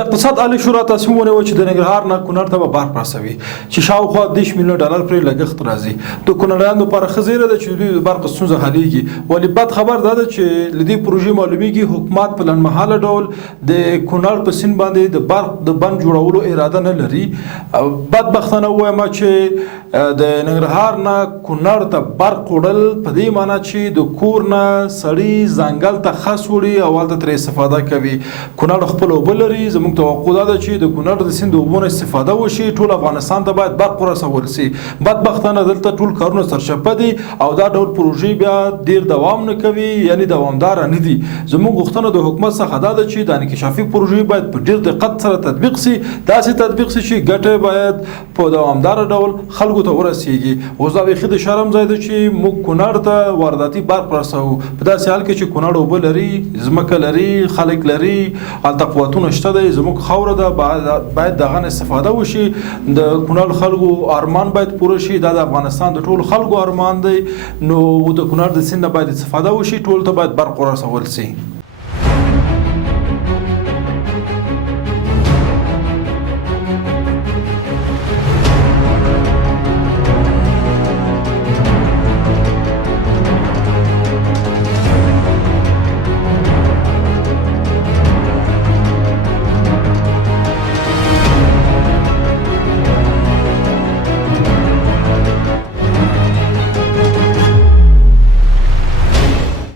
د اقتصاد عالی شورا تصمیم ونیو چې د ننګرهار نه کونړ ته به برق رسوي چې شاوخوا 10 میلیون ډالر پرې لګښت راځي. د کونړیانو لپاره ښه زیری ده چې دوی د برق ستونزه حلیږي، ولې بد خبر دا ده چې له دې پروژې معلومیږي حکومت په لنډمهاله ډول د کونړ په سیند باندې د برق د بند جوړولو اراده نه لري. بدبختانه وایم چې د ننګرهار نه کونړ ته برق وړل په دې معنی چې د کور نه سړی ځنګل ته خس وړي او هلته ترې استفاده کوي. کونړ خپل اوبه لري، زموږ توقع دا ده چې د کونړ د سیند اوبو نه استفاده وشي، ټول افغانستان ته باید برق ورسول سي. بدبختانه دلته ټول کارونه سرچپه دي او دا ډول پروژې بیا ډیر دوام نه کوي، یعنی دوامدار نه دي. زموږ غوښتنه د حکومت څخه دا ده چې د انکشافي پروژې باید په ډیر دقت سره تطبیق سي، داسې تطبیق سي چې ګټه باید په دوامدار ډول خلکو ته ورسیږي. اوس دا بیخي د شرم ځای ده چې موږ کونړ ته وارداتي برق رسوو په داسې حال کې چې کونړ اوبه لري، ځمکه لري، خلک لري، هلته قوتونه شته دی، زموږ خاوره ده، باید دغه استفاده وشي. د کونړ خلکو ارمان باید پوره شي، دا د افغانستان د ټولو خلکو ارمان دی. نو د کونړ د سیند نه باید استفاده وشي، ټول ته باید برق ورسول سي.